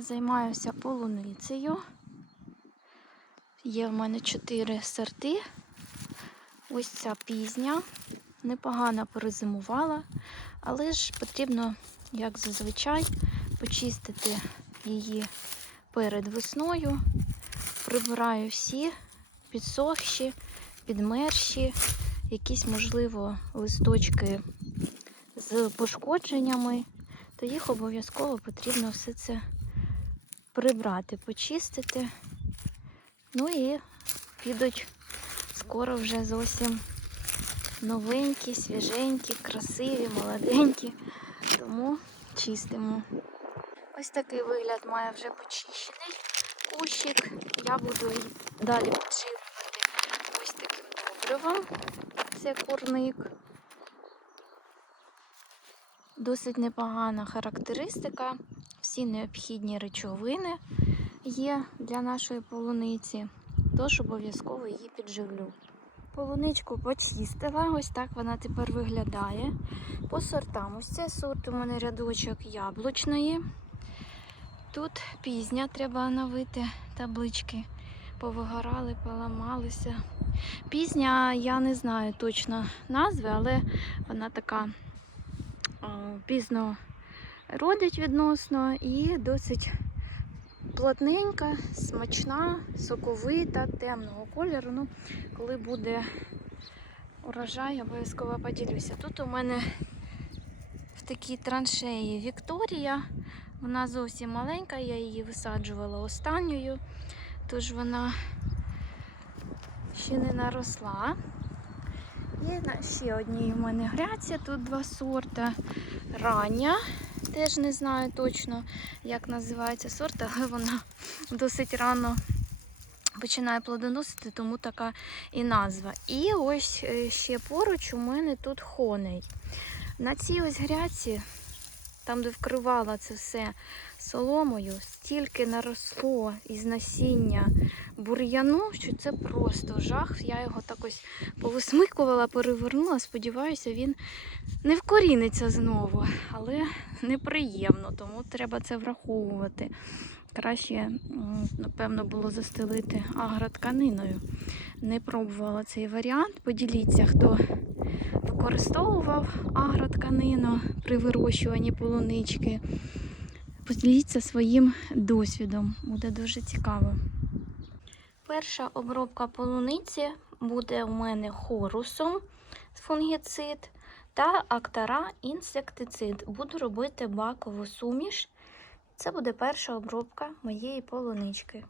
займаюся полуницею. Є в мене чотири сорти. Ось ця пізня, непогано перезимувала, але ж потрібно, як зазвичай, почистити її перед весною. Прибираю всі підсохші, підмерші, якісь, можливо, листочки з пошкодженнями, то їх обов'язково потрібно все це прибрати, почистити. Ну і підуть скоро вже зовсім новенькі, свіженькі, красиві, молоденькі. Тому чистимо. Ось такий вигляд має вже почищений кущик. Я буду далі підживлювати ось таким добривом. Це курник. Досить непогана характеристика. Всі необхідні речовини є для нашої полуниці, тож обов'язково її підживлю. Полуничку почистила, ось так вона тепер виглядає. По сортам. Ось це сорт у мене рядочок яблучної. Тут пізня треба оновити таблички. Повигорали, поламалися. Пізня, я не знаю точно назви, але вона така пізно родить відносно і досить плотненька, смачна, соковита, темного кольору. Ну, коли буде урожай, обов'язково поділюся. Тут у мене в такій траншеї Вікторія. Вона зовсім маленька, я її висаджувала останньою, тож вона ще не наросла. Є ще одній у мене гряці, тут два сорта. Рання, теж не знаю точно, як називається сорт, але вона досить рано починає плодоносити, тому така і назва. І ось е, ще поруч у мене тут хоней. На цій ось гряці, там, де вкривала це все соломою, стільки наросло із насіння бур'яну, що це просто жах. Я його так ось повисмикувала, перевернула. Сподіваюся, він не вкоріниться знову, але неприємно, тому треба це враховувати. Краще, напевно, було застелити агротканиною. Не пробувала цей варіант. Поділіться, хто використовував агротканину при вирощуванні полунички. Поділіться своїм досвідом, буде дуже цікаво. Перша обробка полуниці буде у мене хорусом фунгіцид та актара інсектицид. Буду робити бакову суміш. Це буде перша обробка моєї полунички.